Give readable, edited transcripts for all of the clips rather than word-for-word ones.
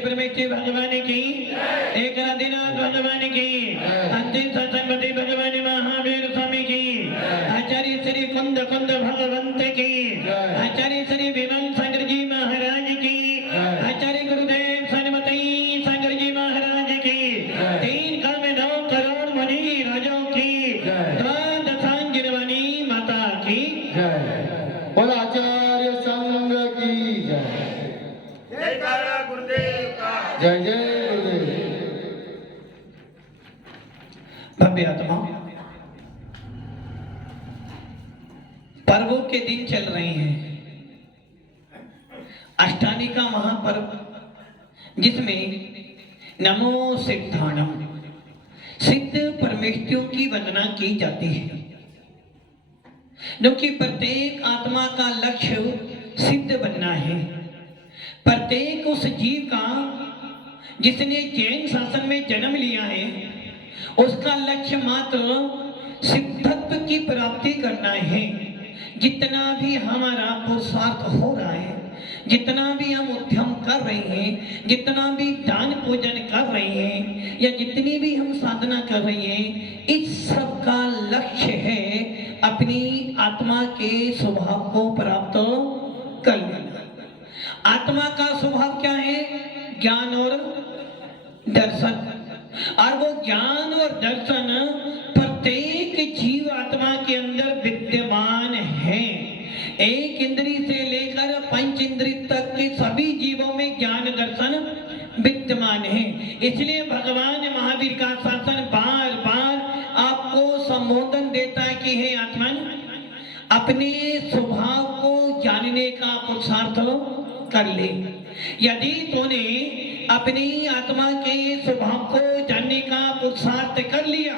परमेश्वर भगवान की, एक आदिनाथ भगवान की, अंतिम सत्संगपति भगवान महावीर स्वामी की, आचार्य श्री कुंद कुंद भगवंत की, आचार्य श्री विमल सागर जी महाराज की, आचार्य गुरुदेव सन्मति सागर जी महाराज की, 3 करोड़ 9 करोड़ मुनि राजों की, द्वादशांगिरवाणी माता की बोल आचार्य संघ की जय। जयकारा गुरुदेव का। जय जय गुरुदेव। भव्य आत्मा, पर्वों के दिन चल रहे हैं। अष्टानी का महापर्व जिसमें नमो सिद्धाणम, सिद्ध परमेश्वरों की वंदना की जाती है, क्योंकि प्रत्येक आत्मा का लक्ष्य सिद्ध बनना है। प्रत्येक उस जीव का जिसने जैन शासन में जन्म लिया है, उसका लक्ष्य मात्र सिद्धत्व की प्राप्ति करना है। जितना भी हमारा पुरुषार्थ हो रहा है, जितना भी हम उद्यम कर रहे हैं, जितना भी दान पूजन कर रहे हैं, या जितनी भी हम साधना कर रहे हैं, इस सब का लक्ष्य है अपनी आत्मा के स्वभाव को प्राप्त कर लेना। आत्मा का स्वभाव क्या है? ज्ञान और दर्शन। और वो ज्ञान और दर्शन प्रत्येक जीव आत्मा के अंदर विद्यमान है। एक इंद्री से लेकर 5 इंद्री तक के सभी जीवों में ज्ञान दर्शन विद्यमान है। इसलिए भगवान महावीर का शासन बार बार आपको संबोधन देता है कि हे आत्मन, अपने स्वभाव को जानने का पुरुषार्थ कर ले। यदि तूने अपनी आत्मा के स्वभाव को जानने का पुरुषार्थ कर लिया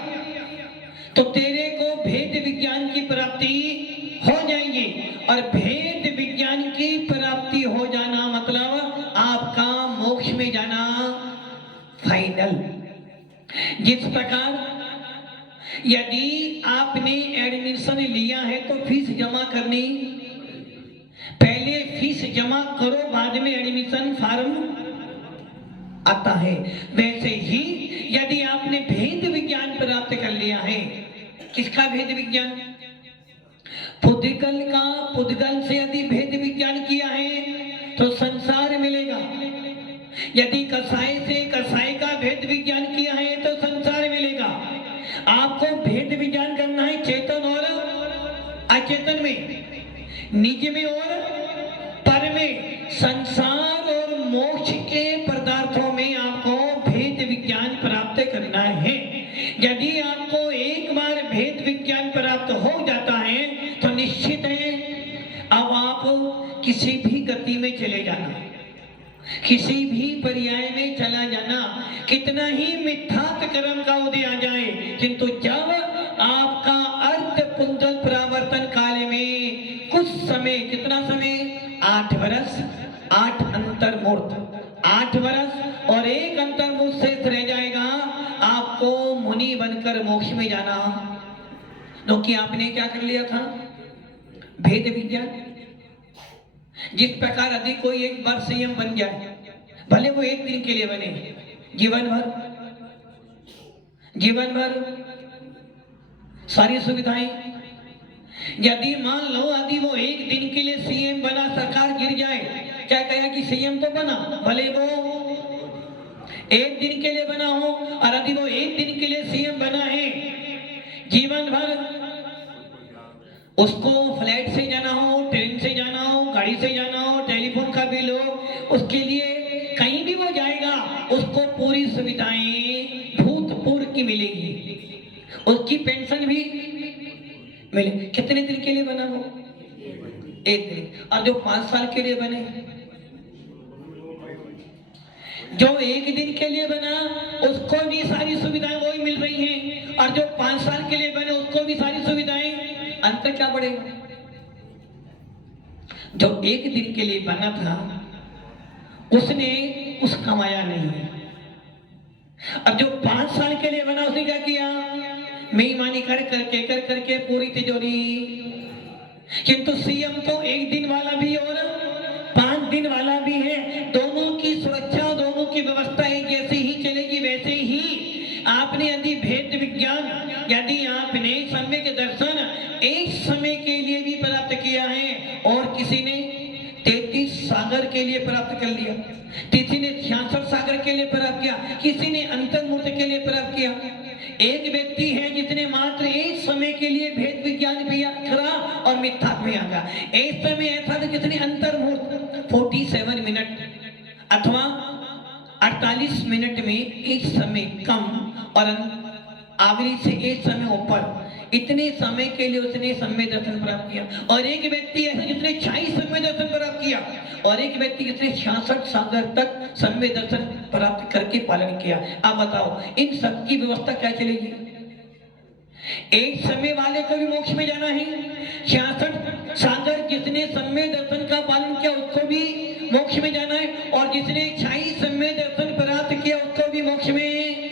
तो तेरे को भेद विज्ञान की प्राप्ति हो जाएगी। और भेद विज्ञान की प्राप्ति हो जाना मतलब आपका मोक्ष में जाना फाइनल। जिस प्रकार यदि आपने एडमिशन लिया है तो फीस जमा करनी, पहले फीस जमा करो, बाद में एडमिशन फॉर्म आता है। वैसे ही यदि आपने भेद विज्ञान प्राप्त कर लिया है, किसका भेद विज्ञान? पुद्गल का। पुद्गल से यदि भेद विज्ञान किया है तो संसार मिलेगा। यदि कसाई से कसाई का भेद विज्ञान किया है तो संसार मिलेगा। आपको भेद विज्ञान करना है चेतन और अचेतन में, निज में और पर में, संसार और मोक्ष के पदार्थों में आपको भेद विज्ञान प्राप्त करना है। यदि आपको एक बार भेद विज्ञान प्राप्त हो जाता है तो निश्चित है अब आप किसी भी गति में चले जाना, किसी भी पर्याय में चला जाना, कितना ही मिथ्यात्व कर्म का उदय आ जाए, किंतु जब आपका अर्ध पुंजल परावर्तन काल में कुछ समय, कितना समय? 8 वर्ष, 8 अंतर्मूर्त, 8 वर्ष और 1 अंतर्मूर्त शेष रह जाएगा, आपको मुनि बनकर मोक्ष में जाना। क्योंकि आपने क्या कर लिया था? भेद विज्ञान। जिस प्रकार यदि कोई एक बार संयम बन जाए, भले वो एक दिन के लिए बने, जीवन भर सारी सुविधाएं, यदि मान लो यदि वो एक दिन के लिए सीएम बना, सरकार गिर जाए, क्या कहेगा कि सीएम तो बना, भले वो एक दिन के लिए बना हो, और यदि वो एक दिन के लिए सीएम बना है, जीवन भर उसको फ्लाइट से जाना हो, ट्रेन से जाना हो, गाड़ी से जाना हो, टेलीफोन का बिल हो, उसके लिए कहीं भी वो जाएगा, उसको पूरी सुविधाएं भूतपूर्व की मिलेगी, उसकी पेंशन भी मिले। कितने दिन के लिए बना हो? 1 दिन। और जो 5 साल के लिए बने, जो 1 दिन के लिए बना उसको भी सारी सुविधाएं वही मिल रही हैं, और जो 5 साल के लिए बने उसको भी सारी सुविधाएं। अंतर क्या बढ़ेगा? जो 1 दिन के लिए बना था उसने कुछ कमाया नहीं, और जो 5 साल के लिए बना उसने क्या किया? बेईमानी कर करके पूरी तिजोरी। किंतु सीएम तो 1 दिन वाला भी और 5 दिन वाला भी है, दोनों की सुरक्षा, दोनों की यदि आपने समय के दर्शन एक समय के लिए भी प्राप्त किया है और किसी ने 33 सागर के लिए प्राप्त कर लिया, किसी ने 66 सागर के लिए प्राप्त किया, किसी ने अंतर्मुहूर्त के लिए प्राप्त किया। एक व्यक्ति है जिसने मात्र एक समय के लिए भेद विज्ञान भी खरा और मिथ्या में आ गया। एक समय ऐसा था जिसने अंतर्मुहूर्त 47 मिनट अथवा 48 मिनट में एक समय कम और आखिरी से एक समय ऊपर, इतने समय के लिए उसने समय दर्शन प्राप्त किया। और एक व्यक्ति ऐसा जिसने 46 समय दर्शन प्राप्त किया और एक व्यक्ति जिसने 66 सागर तक समय दर्शन प्राप्त करके पालन किया। अब बताओ इन सब की व्यवस्था क्या चलेगी? एक समय वाले को भी मोक्ष में जाना है, 66 सागर जिसने समय दर्शन का पालन किया उसको भी मोक्ष में जाना है, और जिसने 46 समय दर्शन प्राप्त किया उसको भी मोक्ष में।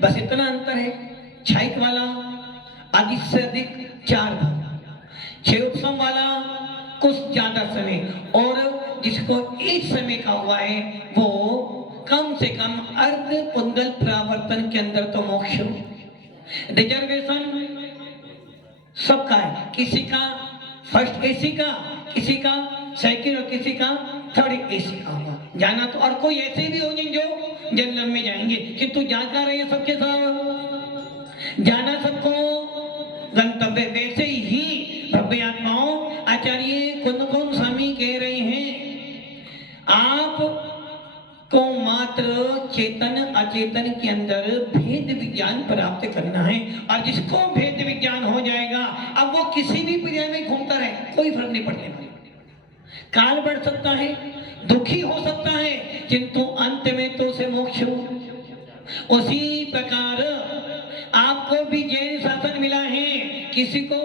बस इतना अंतर है, 6 वाला अधिक से अधिक 4 भाग, 6 उपसम वाला कुछ ज्यादा समय, और जिसको एक समय का हुआ है वो कम से कम अर्ध पुंगल प्रावर्तन के अंदर तो मोक्ष। रिजर्वेशन सबका है, किसी का फर्स्ट एसी का, किसी का सेकंड और किसी का थर्ड एसी का होगा। जाना तो और कोई ऐसे भी होंगे जो जनरल में जाएंगे, किंतु जाकर रहे सबके साथ जाना सबको गंतव्य। वैसे ही भव्य आत्माओं आचार्य कुंदकुंद स्वामी कह रहे हैं आप को मात्र चेतन अचेतन के अंदर भेद विज्ञान प्राप्त करना है, और जिसको भेद विज्ञान हो जाएगा अब वो किसी भी पर्याय में घूमता रहे, कोई फर्क नहीं पड़ने वाला। काल बढ़ सकता है, दुखी हो सकता है, किंतु अंत में तो उसे मोक्ष हो। उसी प्रकार आपको भी जैन शासन मिला है, किसी को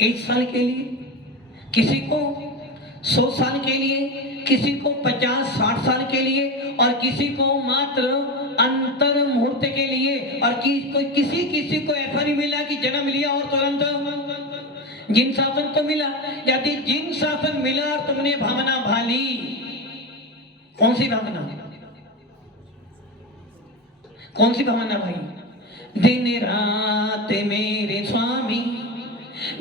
1 साल के लिए, किसी को 100 साल के लिए, किसी को 50-60 साल के लिए, और किसी को मात्र अंतर मुहूर्त के लिए, और किसी किसी को ऐसा नहीं मिला कि जन्म लिया और तुरंत जिन शासन तो मिला। यदि जिन शासन मिला और तुमने भावना भाली, कौन सी भावना, कौन सी भावना भाई? दिन रात मेरे स्वामी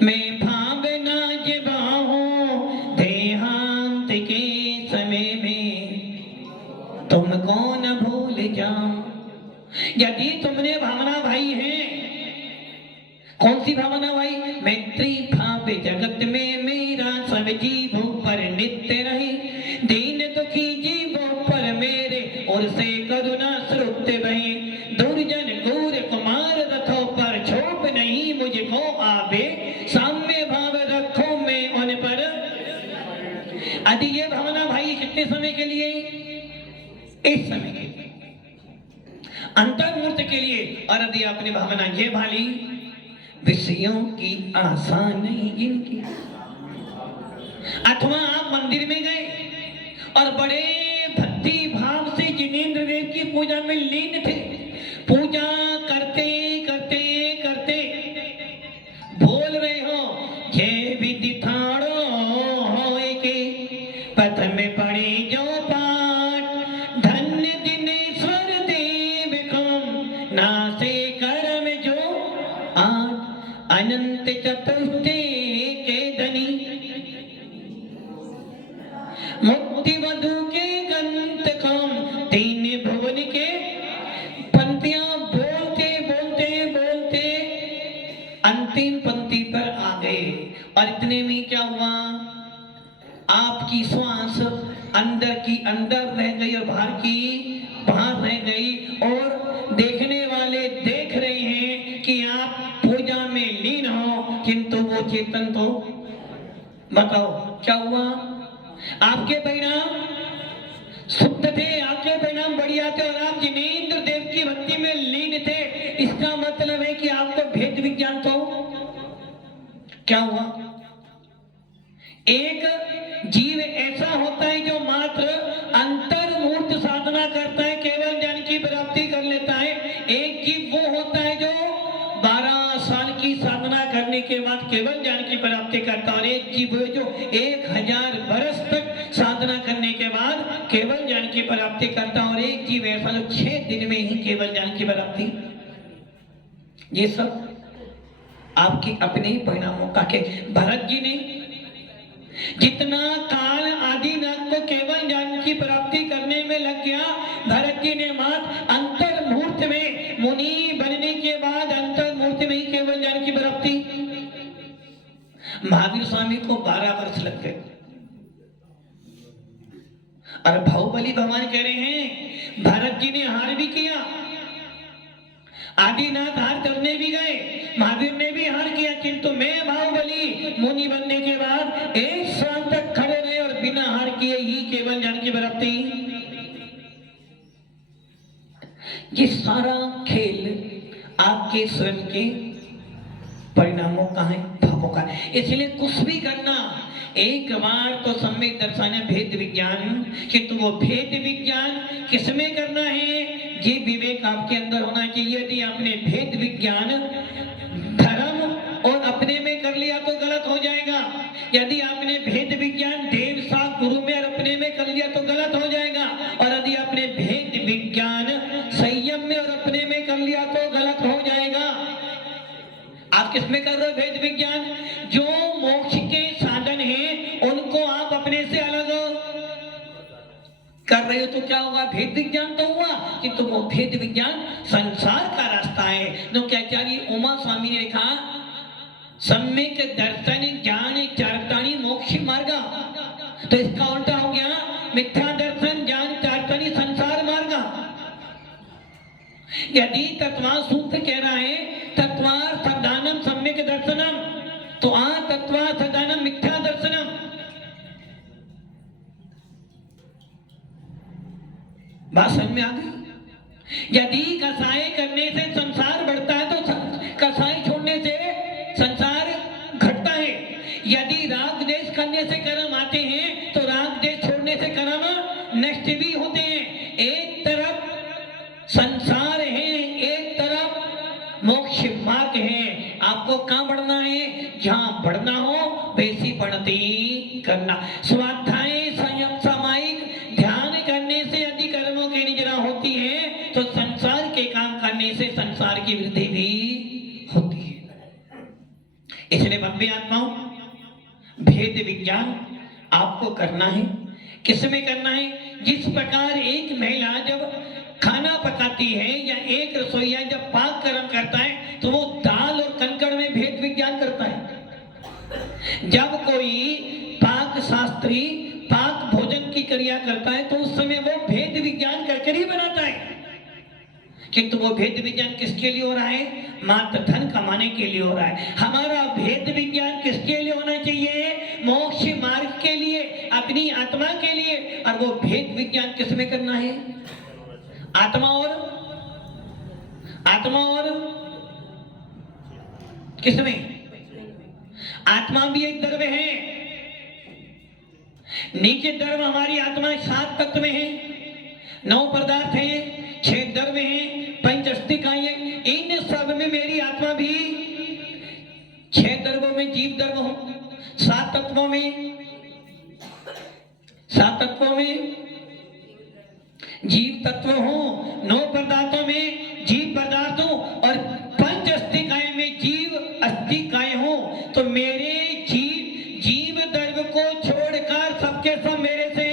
मैं भावना जबाहूं, देहांत के समय में तुमको न भूल जाऊं। यदि तुमने भावना भाई है, कौन सी भावना भाई? मैत्री भाव जगत में मेरा सब जीवों पर नित्य रहे, दीन दुखी जीवों पर मेरे और से करुणा स्रोत बहे, दुर्जन गौर कुमार रथों पर छोप नहीं मुझको आवे, साम्य भाव रखो मैं उन पर। यदि ये भावना भाई कितने समय के लिए? इस समय के लिए, अंतर्मुहूर्त के लिए। और यदि आपने भावना ये भाली विषयों की आशा नहीं जिनकी, अथवा आप मंदिर में गए और बड़े भक्ति भाव से जिनेंद्र देव की पूजा में लीन थे, पूजा करते करते करते बोल रहे हो जय विधि ठाड़ो होए के पथ में पड़े जो पाठ, धन्य दिनेश्वर देव कम नासे कर्म जो आठ, अनंत चतुष्टे के धनी मुक्ति वधु के गंत कम, 3 भुवन के। पंक्तियां बोलते बोलते बोलते अंतिम पंक्ति पर आ गए, और इतने में क्या हुआ? आपकी श्वास अंदर की अंदर रह गई और बाहर की बाहर रह गई, और देखने वाले देख रहे हैं कि आप पूजा में लीन हो, किंतु वो चेतन तो। बताओ क्या हुआ? आपके परिणाम शुद्ध थे, आपके परिणाम बढ़िया थे, और आप जिनेंद्र देव की भक्ति में लीन थे। इसका मतलब है कि आपको भेद विज्ञान तो क्या हुआ? एक जीव ऐसा होता है जो मात्र अंतर्मुहूर्त साधना करता है, केवल ज्ञान की प्राप्ति कर लेता है। एक जीव वो होता है जो 12 साल की साधना करने के बाद केवल ज्ञान की प्राप्ति करता है, और एक जीव है जो 1000 वर्ष तक साधना करने के बाद केवल ज्ञान की प्राप्ति करता है, और एक जीव ऐसा जो 6 दिन में ही केवल ज्ञान की प्राप्ति ये सब आपके अपने ही परिणामों का के भरत जी ने जितना काल आदिनाथ को केवल ज्ञान की प्राप्ति करने में लग गया, भरत जी ने मात्र अंतर मुहूर्त में मुनि बनने के बाद अंतर मुहूर्त में ही केवल ज्ञान की प्राप्ति। महावीर स्वामी को 12 वर्ष लग गए और बाहुबली भगवान कह रहे हैं भरत जी ने हार भी किया, आदिनाथ हार करने भी गए, महावीर ने भी हार किया, किंतु मैं बाहुबली मुनि बनने के बाद एक साल तक खड़े रहे और बिना हार किए ही केवल ज्ञान की प्राप्ति। ये सारा खेल आपके स्वयं के परिणामों का है, भावों का है। इसलिए कुछ भी करना एक बार तो सम्यक दर्शन है भेद विज्ञान, किंतु वो भेद विज्ञान किसमें करना है, ये विवेक आपके अंदर होना चाहिए। यदि आपने भेद विज्ञान धर्म और अपने में कर लिया तो गलत हो जाएगा, यदि आपने भेद विज्ञान देव साथ गुरु में और अपने में कर लिया तो गलत हो जाएगा, और यदि आपने भेद विज्ञान संयम में और अपने में कर लिया तो गलत हो जाएगा। आप किसमें कर रहे हो भेद विज्ञान? जो मोक्ष के साधन हैं उनको आप अपने से अलग कर रहे हो तो क्या होगा? भेद विज्ञान तो हुआ, किंतु वो भेद विज्ञान संसार का रास्ता है। तो क्या आचार्य उमा स्वामी ने लिखा सम्यक दर्शन ज्ञान चारतानी मोक्ष मार्ग, तो इसका उल्टा हो गया मिथ्या दर्शन ज्ञान चारतानी संसार मार्ग। यदि तत्वा सूत्र कह रहा है तत्वा सदानम सम्यक दर्शनम, तो तत्वा सदानम मिथ्या दर्शनम। बात समझ में आ गई? यदि कसाई करने से संसार बढ़ता है तो कसाई छोड़ने से संसार घटता है। यदि राग देश करने से कर्म आते हैं तो राग देश छोड़ने से कर्म नष्ट भी होते हैं। एक तरफ संसार है, एक तरफ मोक्ष मार्ग है। आपको कहाँ बढ़ना है? जहाँ बढ़ना हो वैसी बढ़ती करना। स्वाध्याय संयम सामायिक ध्यान करने से यदि कर्मों की निजरा होती है तो संसार के काम करने से संसार की वृद्धि भी होती है। इसलिए भव्य आत्माओं भेद विज्ञान आपको करना है। किसमें करना है? जिस प्रकार एक महिला जब खाना पकाती है या एक रसोईया जब पाक कर्म करता है तो वो दाल और कंकड़ में भेद विज्ञान करता है। जब कोई पाक शास्त्री पाक भोजन की क्रिया करता है तो उस समय वो भेद विज्ञान करके ही बनाता है, किंतु वो भेद विज्ञान किसके लिए हो रहा है? मात्र धन कमाने के लिए हो रहा है। हमारा भेद विज्ञान किसके लिए होना चाहिए? मोक्ष मार्ग के लिए, अपनी आत्मा के लिए। और वो भेद विज्ञान किसमें करना है? आत्मा और किसमें? आत्मा भी एक द्रव्य है। नीचे द्रव्य हमारी आत्मा 7 तत्व में है, 9 पदार्थ है, 6 द्रव्य है, 5 अस्थिकाएं हैं। इन सब में मेरी आत्मा भी 6 द्रव्यों में जीव द्रव्य हूं, 7 तत्वों में जीव तत्व हूं, 9 पदार्थों में जीव पदार्थ हूं और 5 अस्थिकाएं में जीव अस्थिकाएं हूं। तो मेरे जीव द्रव्य को छोड़कर सबके सब मेरे से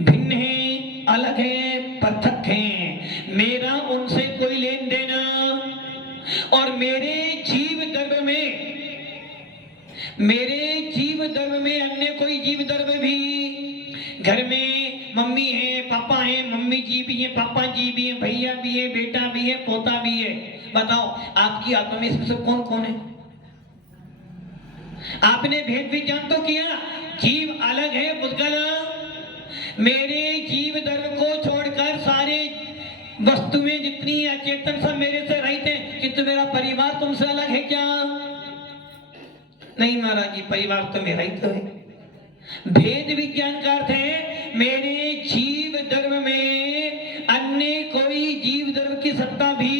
भिन्न हैं, अलग हैं, पृथक हैं। मेरा उनसे कोई लेन देना। और मेरे जीव द्रव्य में अन्य कोई जीव द्रव्य भी, घर में मम्मी है, पापा है, मम्मी जी भी है, पापा जी भी है, भैया भी है, बेटा भी है, पोता भी है। बताओ आपकी आत्मा में इसमें से कौन कौन है? आपने भेद विज्ञान तो किया, जीव अलग है पुष्कल। मेरे जीव द्रव्य को छोड़कर सारे वस्तुएं जितनी अचेतन सब मेरे से रहित हैं, किंतु मेरा परिवार तुमसे अलग है क्या? नहीं महाराज जी, परिवार तो मेरा ही तो है। भेद विज्ञान का अर्थ है मेरे जीव द्रव्य में अन्य कोई जीव द्रव्य की सत्ता भी,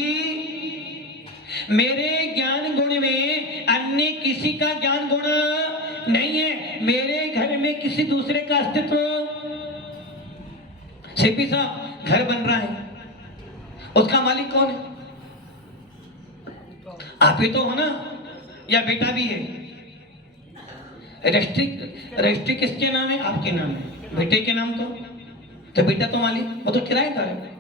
मेरे ज्ञान गुण में अन्य किसी का ज्ञान गुण नहीं है, मेरे घर में किसी दूसरे का अस्तित्व। सीपी साहब घर बन रहा है, उसका मालिक कौन है? आप ही तो हो ना, या बेटा भी है? रजिस्ट्री किसके नाम है? आपके नाम है। बेटे के नाम तो बेटा तो मालिक, वो तो किराएदार है।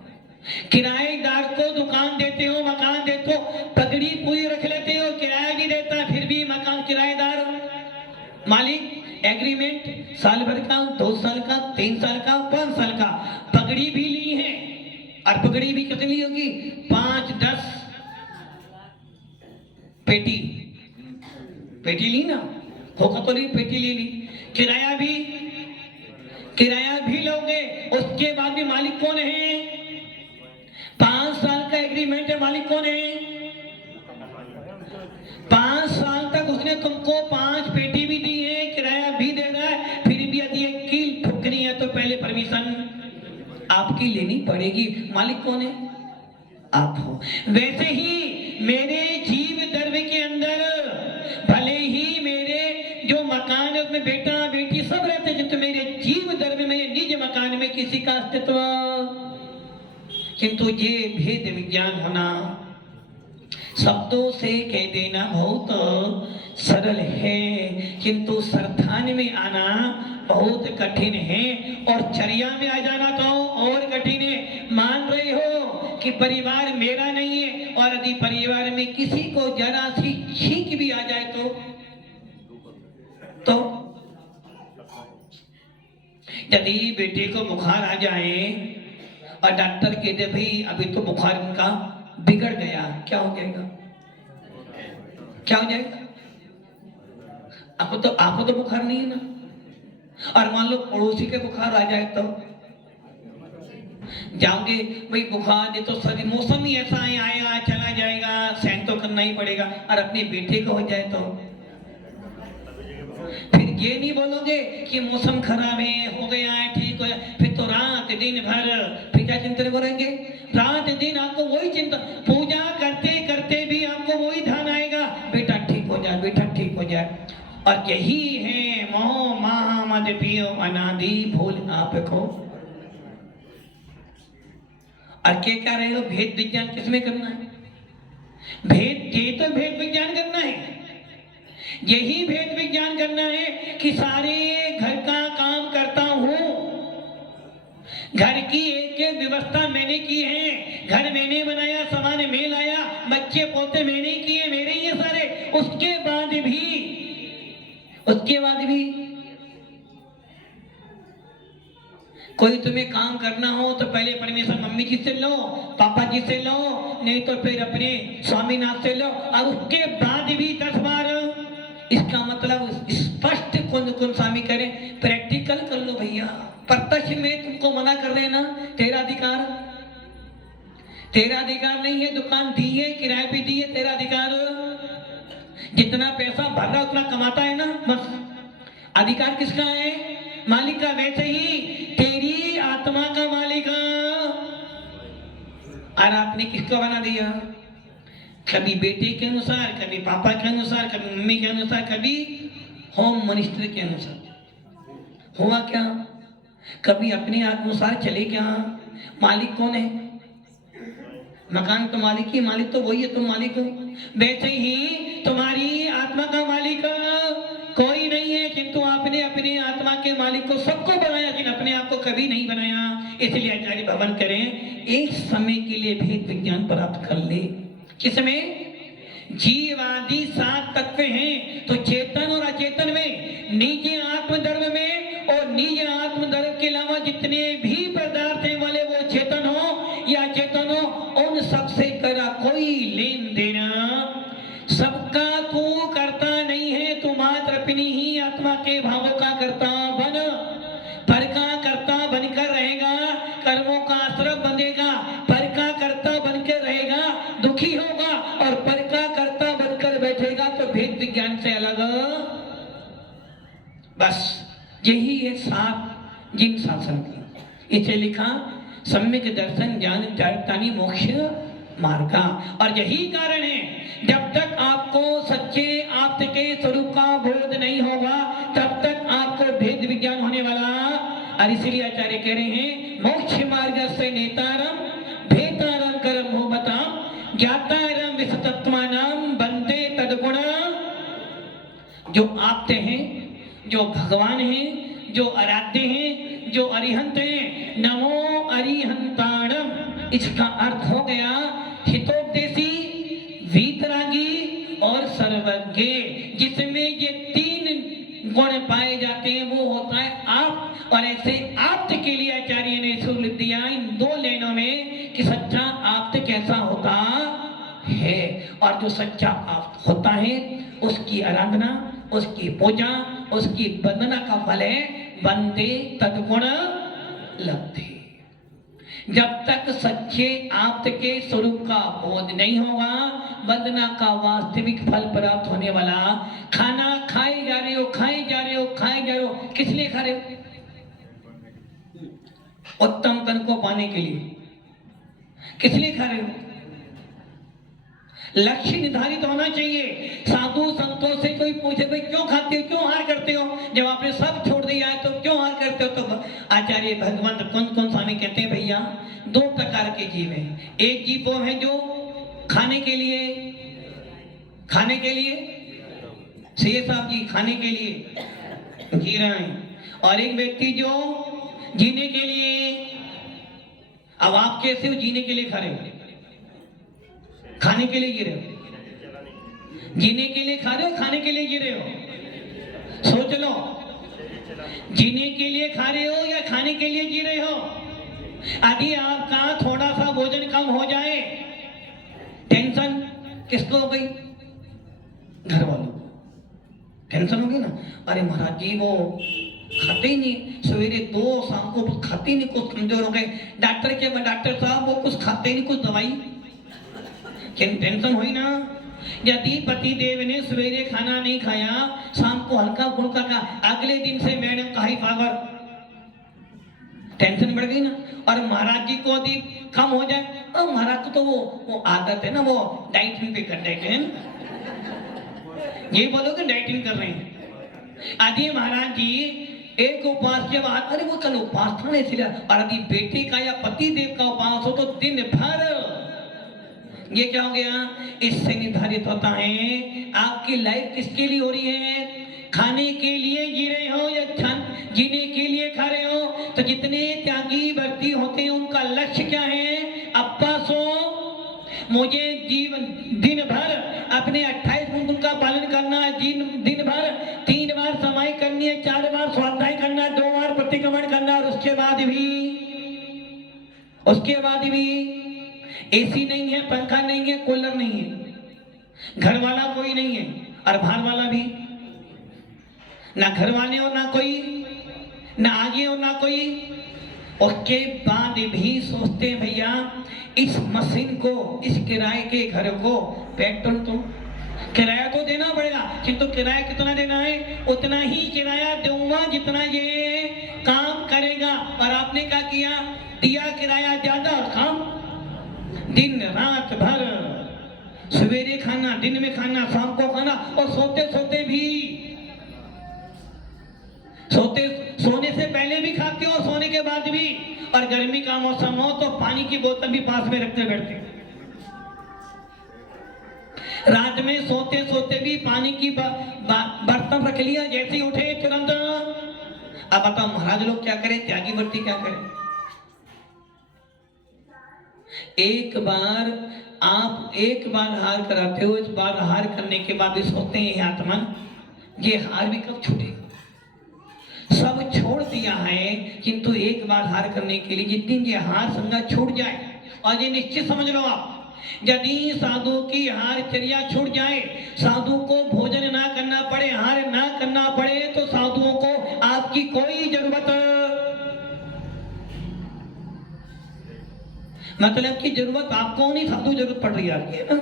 किराएदार को दुकान देते हो, मकान देते हो, पगड़ी पूरी रख लेते हो, किराया भी देता है, फिर भी मकान किराएदार, मालिक। एग्रीमेंट साल भर का, 2 साल का, 3 साल का, 5 साल का। पगड़ी भी ली है, और पगड़ी भी कितनी होगी? 5-10 पेटी ली ना, होगा तो नहीं, पेटी ले ली। किराया भी लोगे, उसके बाद भी मालिक कौन है? 5 साल का एग्रीमेंट है, मालिक कौन है? 5 साल तक उसने तुमको 5 पेटी भी दी है, किराया भी दे रहा है, फिर भी यदि एक कील ठुकनी है तो पहले परमिशन आपकी लेनी पड़ेगी। मालिक कौन है? आप हो। वैसे ही मेरे जीव द्रव्य के अंदर भले ही मेरे जो मकान है उसमें बेटा बेटी सब रहते हैं, किंतु मेरे जीव द्रव्य में, निज मकान में किसी का अस्तित्व, किंतु ये भेद विज्ञान होना शब्दों से कह देना बहुत सरल है, किंतु सरथान में आना बहुत कठिन है, और चर्या में आ जाना तो और कठिन है। मान रहे हो कि परिवार मेरा नहीं है, और यदि परिवार में किसी को जरा सी छींक भी आ जाए तो यदि बेटे को बुखार आ जाए और डॉक्टर कहते भाई अभी तो बुखार उनका बिगड़ गया, क्या हो जाएगा? क्या हो जाएगा? आपको तो बुखार नहीं है ना, और मान लो पड़ोसी के बुखार आ जाए तो जाओगे भाई? बुखार ये तो सभी मौसम ही ऐसा है, आएगा चला जाएगा, सहन तो करना ही पड़ेगा। और अपने बेटे को हो जाए तो फिर ये नहीं बोलोगे कि मौसम खराब है, हो गया है, ठीक हो जाए, फिर तो रात दिन भर फिर क्या चिंतन करेंगे? रात दिन आपको वही चिंता, पूजा करते करते भी आपको वही ध्यान आएगा, बेटा ठीक हो जाए, बेटा ठीक हो जाए। और यही है मोह माह मद पियो अनादि भूल आपको। और क्या कह रहे हो? भेद विज्ञान किसमें करना है? ये तो भेद विज्ञान करना है, यही भेद विज्ञान करना है कि सारे घर का काम करता हूं, घर की एक एक व्यवस्था मैंने की है, घर मैंने बनाया, सामान मैं लाया, बच्चे पोते मैंने किए, मेरे ये सारे। उसके बाद भी कोई तुम्हें काम करना हो तो पहले परमिशन मम्मी जी से लो, पापा जी से लो, नहीं तो फिर अपने स्वामीनाथ से लो, और उसके बाद भी 10 बार। इसका मतलब स्पष्ट कौन स्वामी करें, प्रैक्टिकल कर लो भैया। प्रत्यक्ष में तुमको मना कर रहे हैं ना, तेरा अधिकार नहीं है। दुकान दी है, किराए पे दी है, तेरा अधिकार। जितना पैसा भर रहा उतना कमाता है ना, बस अधिकार किसका है? मालिक का। वैसे ही तेरी आत्मा का मालिक, और आपने किसको बना दिया? कभी बेटे के अनुसार, कभी पापा के अनुसार, कभी मम्मी के अनुसार, कभी होम मिनिस्टर के अनुसार। हुआ क्या? कभी अपने अनुसार चले क्या? मालिक कौन है? मकान तो मालिक ही, मालिक तो वही है, तुम मालिक हो। वैसे ही तुम्हारी आत्मा का मालिक कोई नहीं है, किंतु आपने अपने आत्मा के मालिक को सबको बनाया, लेकिन अपने आप को कभी नहीं बनाया। इसलिए आचार्य भवन करें, एक समय के लिए भेद विज्ञान प्राप्त कर ले। किसमें? जीवादि 7 तत्व हैं, तो चेतन और अचेतन में, निज आत्मधर्म में, और निज आत्मधर्म के अलावा जितने भी पदार्थ हैं वाले, वो चेतन हो या चेतन हो, उन सबसे करा कोई लेन देना। सबका तू करता नहीं है, तू मात्र अपनी ही आत्मा के भावों का करता बन, पर का करता बनकर रहेगा, कर्मों का आश्रय बनेगा, पर का करता बनकर रहेगा, दुखी होगा, और पर का करता बनकर बैठेगा तो भेद विज्ञान से अलग। बस यही है 7 जिन शासन की। इसे लिखा सम्यक दर्शन ज्ञान चारितानि मोक्ष मार्गा। और यही कारण है, जब तक आपको सच्चे आपके स्वरूप का बोध नहीं होगा, तब तक आपको भेद विज्ञान होने वाला। और इसलिए आचार्य कह रहे हैं, मोक्ष मार्ग से नेतारम भेतारम करम हो बता। ज्ञातारम विसतत्वानाम बंदे तद्गुण। जो आप्त हैं, जो भगवान हैं, जो आराध्य हैं, जो अरिहंत हैं, नमो अरिहंताणम। इसका अर्थ हो गया हितोपदेशी, वीतरागी और सर्वज्ञ। जिसमें ये तीन गुण पाए जाते हैं वो होता है आप। और ऐसे आप्त के लिए आचार्य ने सूत्र दिया इन दो लाइनों में कि सच्चा आप्त कैसा होता है। और जो सच्चा आप्त होता है उसकी आराधना, उसकी पूजा, उसकी वंदना का फल है वंदे तद्गुण लब्धे। जब तक सच्चे आप्त के स्वरूप का बोध नहीं होगा, वंदना का वास्तविक फल प्राप्त होने वाला। खाना खाए जा रहे हो, खाए जा रहे हो, खाए जा रहे हो, किस लिए खा रहे हो? उत्तम तन को पाने के लिए। किस लिए खा रहे हो? लक्ष्य निर्धारित होना चाहिए। साधु संतों से कोई पूछे भाई क्यों खाते हो, क्यों हार करते हो? जब आपने सब छोड़ दिया है तो क्यों हार करते हो? तो आचार्य भगवंत कौन कौन स्वामी कहते हैं भैया दो प्रकार के जीव हैं। एक जीव वो है जो खाने के लिए शेर साहब जी खाने के लिए जी रहे हैं, और एक व्यक्ति जो जीने के लिए। अब आप कैसे हो जीने के लिए खा रहे हो? खाने के लिए जी रहे हो? जीने के लिए खा रहे हो, खाने के लिए जी रहे हो? सोच लो, जीने के लिए खा रहे हो या खाने के लिए जी रहे हो? यदि आपका थोड़ा सा भोजन कम हो जाए, टेंशन किसको हो गई? घर वालों टेंशन होगी ना। अरे महाराज जी वो खाते ही नहीं, सवेरे 2 शाम को खाते ही नहीं, कुछ कमजोर हो गए। डॉक्टर साहब वो कुछ खाते ही नहीं, कुछ दवाई। टेंशन हुई ना। यदि पति देव ने सवेरे खाना नहीं खाया, शाम को हल्का फुल्का का, अगले दिन से मैडम का हाई पावर, टेंशन बढ़ गई ना। और महाराज जी को यदि कम हो जाए, और महाराज को तो वो आदत है ना, वो डाइटिंग पे कर देते हैं। ये बोलो कि डाइटिंग कर रहे हैं। यदि महाराज जी एक उपवास के बाद, अरे वो कल उपवास था ना इसलिए, और यदि बेटे का या पति देव का उपवास हो तो दिन भर, ये क्या हो गया? इससे निर्धारित होता है आपकी लाइफ किसके लिए हो रही है। खाने के लिए जी रहे हो या जीने के लिए खा रहे हो? तो जितने त्यागी व्यक्ति होते हैं उनका लक्ष्य क्या है? अप्पा सो मुझे जीवन दिन भर अपने 28 गुण का पालन करना है। दिन भर 3 बार समाई करनी है, 4 बार स्वाध्याय करना है, 2 बार प्रतिक्रमण करना है। और उसके बाद भी एसी नहीं है, पंखा नहीं है, कूलर नहीं है, घर वाला कोई नहीं है, और बाहर वाला भी ना, घर वाले और ना कोई, ना आगे और ना कोई। उसके बाद भी सोचते हैं भैया इस मशीन को, इस किराए के घर को पेट्रोल तो किराया तो देना पड़ेगा, किंतु किराया कितना देना है? उतना ही किराया दूंगा जितना ये काम करेगा। और आपने क्या किया? दिया किराया ज्यादा और काम दिन रात भर, सवेरे खाना, दिन में खाना, शाम को खाना, और सोने से पहले भी खाते हो, सोने के बाद भी। और गर्मी का मौसम हो तो पानी की बोतल भी पास में रखते बैठते। रात में सोते भी पानी की बर्तन रख लिया, जैसे ही उठे तुरंत। अब बताओ महाराज लोग क्या करें, त्यागी वर्ती क्या करें? एक बार हार कराते हो, इस बार हार करने के बाद भी सोचते हैं आत्मन ये हार भी कब छूटेगा। सब छोड़ दिया है, किंतु एक बार हार करने के लिए जितनी ये हार संगा छूट जाए, और ये निश्चित समझ लो आप, यदि साधु की हार चर्या छूट जाए, साधु को भोजन ना करना पड़े, हार ना करना पड़े, तो साधुओं को आपकी कोई जरूरत, मतलब की जरूरत आपको नहीं, साधु जरूरत पड़ रही है आपकी, है ना?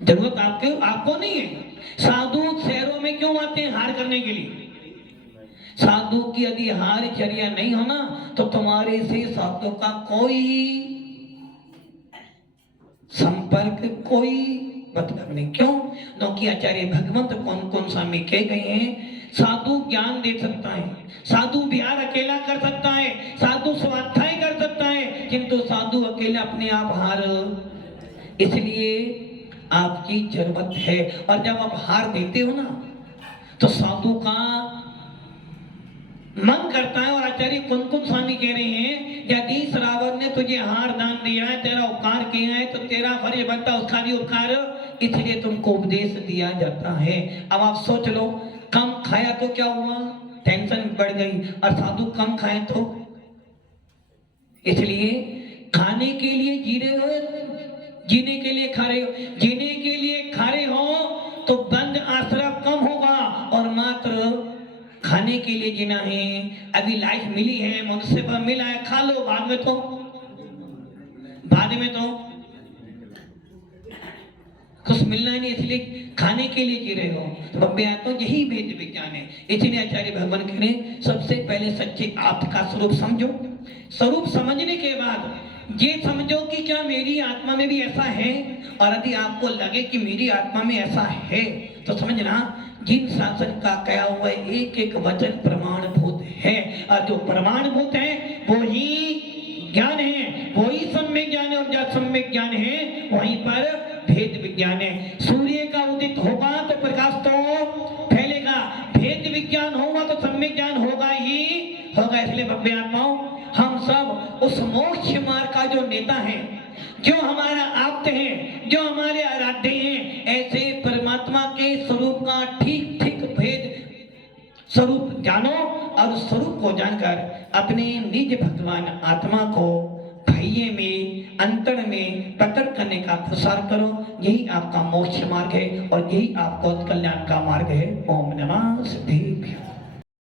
जरूरत आपको नहीं है। साधु शहरों में क्यों आते हैं? हार करने के लिए। साधु की यदि हार चर्या नहीं होना तो तुम्हारे से साधु का कोई संपर्क, कोई मतलब नहीं। क्यों? क्योंकि आचार्य भगवंत कौन कौन स्वामी कह गए हैं, साधु ज्ञान दे सकता है, साधु बिहार अकेला कर सकता है, साधु स्वाध्याय कर सकता है, किंतु साधु अकेले अपने आप हार, इसलिए आपकी जरूरत है। और जब आप हार देते हो ना तो साधु का मन करता है। और आचार्य कुंकुम स्वामी कह रहे हैं यदि श्रावण ने तुझे हार दान दिया है, तेरा उपकार किया है, तो तेरा फर्ज बनता है उसका भी उपकार, इसलिए तुमको उपदेश दिया जाता है। अब आप सोच लो, कम खाया तो क्या हुआ, टेंशन बढ़ गई, और साधु कम खाए तो, इसलिए खाने के लिए जी रहे हो, जीने के लिए खा रहे हो, जीने के लिए खा रहे हो तो बंद आश्रम कम होगा, और मात्र खाने के लिए जीना है। अभी लाइफ मिली है, मनुष्य पर मिला है, खा लो, बाद में तो कुछ मिलना ही नहीं, इसलिए खाने के लिए जी रहे हो। तो तो यही वेद विज्ञान है। इसलिए आचार्य भगवान कह रहे हैं सबसे पहले सच्चे आपका स्वरूप समझो। स्वरूप समझने के बाद ये समझो कि क्या मेरी आत्मा में भी ऐसा है, और यदि आपको लगे कि मेरी आत्मा में ऐसा है तो समझना जिन शासन का कहा हुआ एक एक वचन प्रमाणभूत है, और जो प्रमाणभूत है वो ही ज्ञान है, वही सम्यक ज्ञान है, और जो सम्यक ज्ञान है वहीं पर भेद विज्ञान है। सूर्य का उदित होगा तो प्रकाश तो फैलेगा, भेद विज्ञान होगा तो सम्यक ज्ञान होगा ही होगा। इसलिए भव्य आत्माओं, हम सब उस मोक्ष मार्ग का जो नेता है, जो हमारा आप्त है, जो हमारे आराध्य हैं, ऐसे परमात्मा के स्वरूप का ठीक ठीक भेद स्वरूप जानो, और उस स्वरूप को जानकर अपने निज भगवान आत्मा को बाह्य में, अंतर में प्रकट करने का प्रसार करो। यही आपका मोक्ष मार्ग है, और यही आपका कल्याण का मार्ग है। ओम नमः सिद्धेभ्यो।